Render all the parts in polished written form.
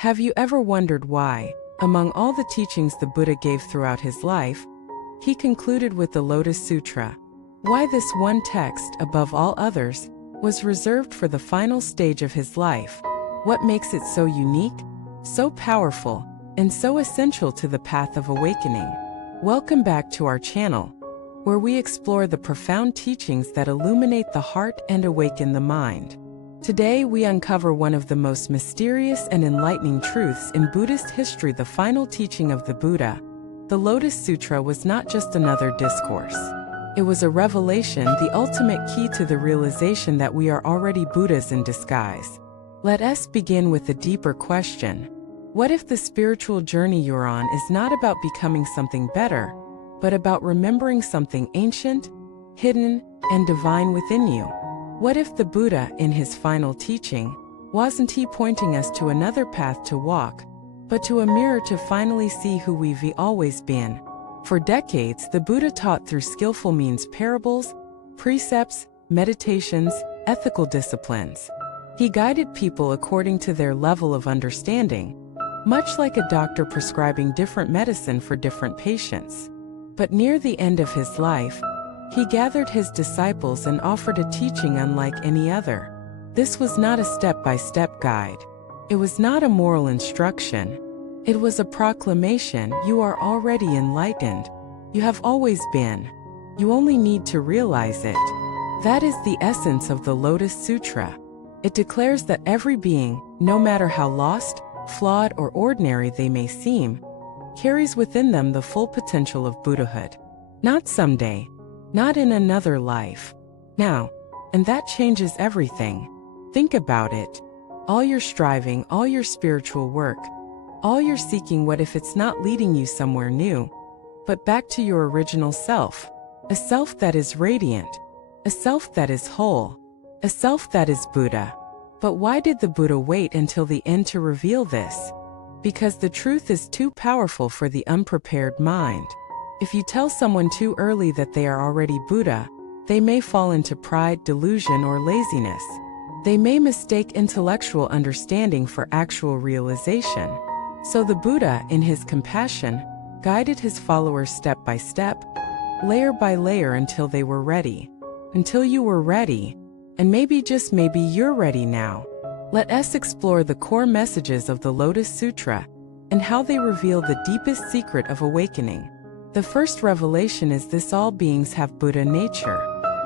Have you ever wondered why, among all the teachings the Buddha gave throughout his life, he concluded with the Lotus Sutra? Why this one text, above all others, was reserved for the final stage of his life? What makes it so unique, so powerful, and so essential to the path of awakening? Welcome back to our channel, where we explore the profound teachings that illuminate the heart and awaken the mind. Today we uncover one of the most mysterious and enlightening truths in Buddhist history. The final teaching of the Buddha, the Lotus Sutra, was not just another discourse. It was a revelation, the ultimate key to the realization that we are already Buddhas in disguise. Let us begin with a deeper question. What if the spiritual journey you're on is not about becoming something better, but about remembering something ancient, hidden, and divine within you? What if the Buddha, in his final teaching, wasn't he pointing us to another path to walk, but to a mirror to finally see who we've always been? For decades, the Buddha taught through skillful means: parables, precepts, meditations, ethical disciplines. He guided people according to their level of understanding, much like a doctor prescribing different medicine for different patients. But near the end of his life, he gathered his disciples and offered a teaching unlike any other. This was not a step-by-step guide. It was not a moral instruction. It was a proclamation: you are already enlightened. You have always been. You only need to realize it. That is the essence of the Lotus Sutra. It declares that every being, no matter how lost, flawed, or ordinary they may seem, carries within them the full potential of Buddhahood. Not someday, not in another life, now. And that changes everything. Think about it. All your striving, all your spiritual work, all your seeking, what if it's not leading you somewhere new, but back to your original self? A self that is radiant, a self that is whole, a self that is Buddha. But why did the Buddha wait until the end to reveal this? Because the truth is too powerful for the unprepared mind. If you tell someone too early that they are already Buddha, they may fall into pride, delusion, or laziness. They may mistake intellectual understanding for actual realization. So the Buddha, in his compassion, guided his followers step by step, layer by layer, until they were ready. Until you were ready. And maybe, just maybe, you're ready now. Let us explore the core messages of the Lotus Sutra and how they reveal the deepest secret of awakening. The first revelation is this: all beings have Buddha nature.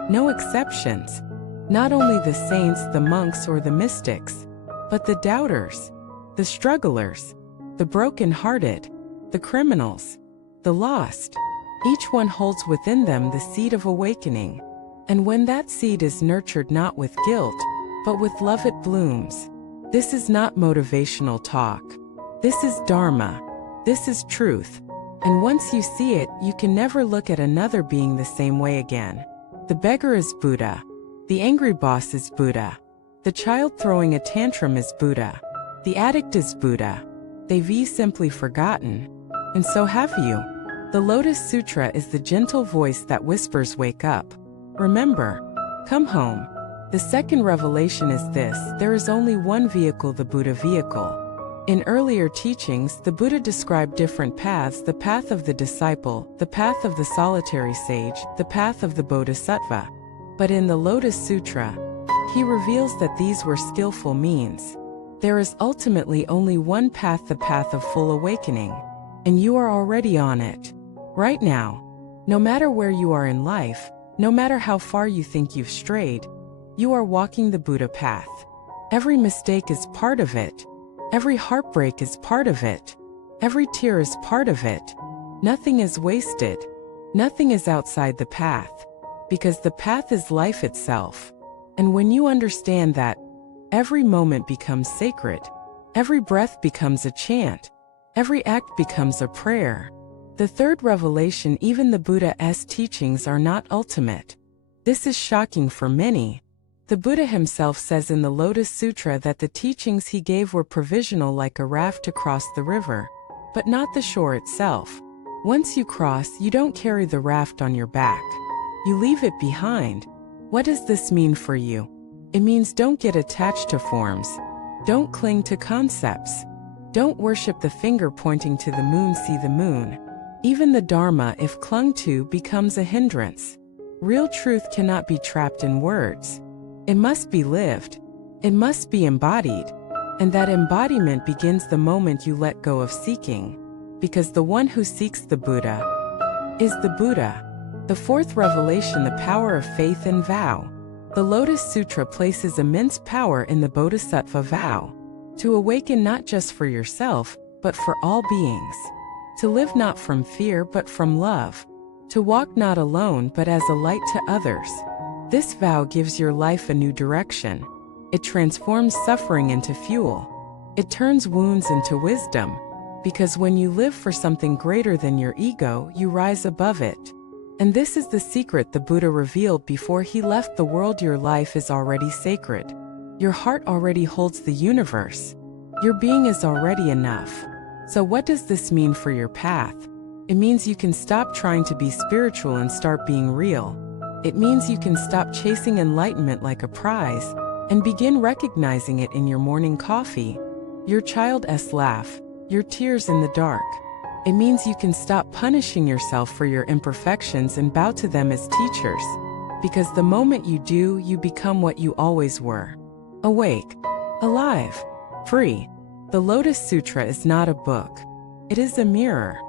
No exceptions. Not only the saints, the monks, or the mystics, but the doubters, the strugglers, the broken-hearted, the criminals, the lost. Each one holds within them the seed of awakening. And when that seed is nurtured not with guilt, but with love, it blooms. This is not motivational talk. This is Dharma. This is truth. And once you see it, you can never look at another being the same way again. The beggar is Buddha. The angry boss is Buddha. The child throwing a tantrum is Buddha. The addict is Buddha. They've simply forgotten. And so have you. The Lotus Sutra is the gentle voice that whispers, wake up. Remember. Come home. The second revelation is this: there is only one vehicle, the Buddha vehicle. In earlier teachings, the Buddha described different paths: the path of the disciple, the path of the solitary sage, the path of the bodhisattva. But in the Lotus Sutra, he reveals that these were skillful means. There is ultimately only one path, the path of full awakening. And you are already on it. Right now. No matter where you are in life, no matter how far you think you've strayed, you are walking the Buddha path. Every mistake is part of it. Every heartbreak is part of it. Every tear is part of it. Nothing is wasted. Nothing is outside the path. Because the path is life itself. And when you understand that, every moment becomes sacred. Every breath becomes a chant. Every act becomes a prayer. The third revelation: even the Buddha's teachings are not ultimate. This is shocking for many. The Buddha himself says in the Lotus Sutra that the teachings he gave were provisional, like a raft to cross the river, but not the shore itself. Once you cross, you don't carry the raft on your back. You leave it behind. What does this mean for you? It means don't get attached to forms. Don't cling to concepts. Don't worship the finger pointing to the moon, see the moon. Even the Dharma, if clung to, becomes a hindrance. Real truth cannot be trapped in words. It must be lived. It must be embodied. And that embodiment begins the moment you let go of seeking. Because the one who seeks the Buddha is the Buddha. The fourth revelation, the power of faith and vow. The Lotus Sutra places immense power in the Bodhisattva vow. To awaken not just for yourself, but for all beings. To live not from fear but from love. To walk not alone but as a light to others. This vow gives your life a new direction. It transforms suffering into fuel. It turns wounds into wisdom. Because when you live for something greater than your ego, you rise above it. And this is the secret the Buddha revealed before he left the world. Your life is already sacred. Your heart already holds the universe. Your being is already enough. So what does this mean for your path? It means you can stop trying to be spiritual and start being real. It means you can stop chasing enlightenment like a prize and begin recognizing it in your morning coffee, your child's laugh, your tears in the dark. It means you can stop punishing yourself for your imperfections and bow to them as teachers. Because the moment you do, you become what you always were. Awake, alive, free. The Lotus Sutra is not a book. It is a mirror.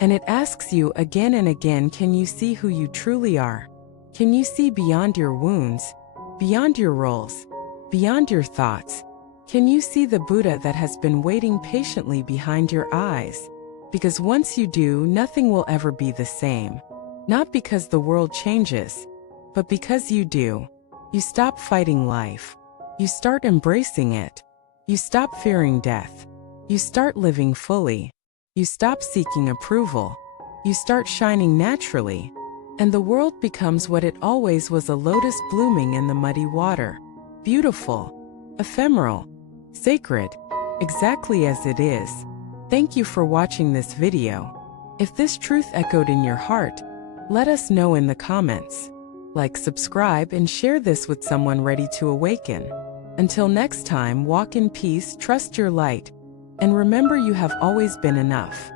And it asks you again and again, can you see who you truly are? Can you see beyond your wounds, beyond your roles, beyond your thoughts? Can you see the Buddha that has been waiting patiently behind your eyes? Because once you do, nothing will ever be the same. Not because the world changes, but because you do. You stop fighting life. You start embracing it. You stop fearing death. You start living fully. You stop seeking approval. You start shining naturally. And the world becomes what it always was, a lotus blooming in the muddy water. Beautiful, ephemeral, sacred, exactly as it is. Thank you for watching this video. If this truth echoed in your heart, let us know in the comments. Like, subscribe, and share this with someone ready to awaken. Until next time, walk in peace, trust your light, and remember you have always been enough.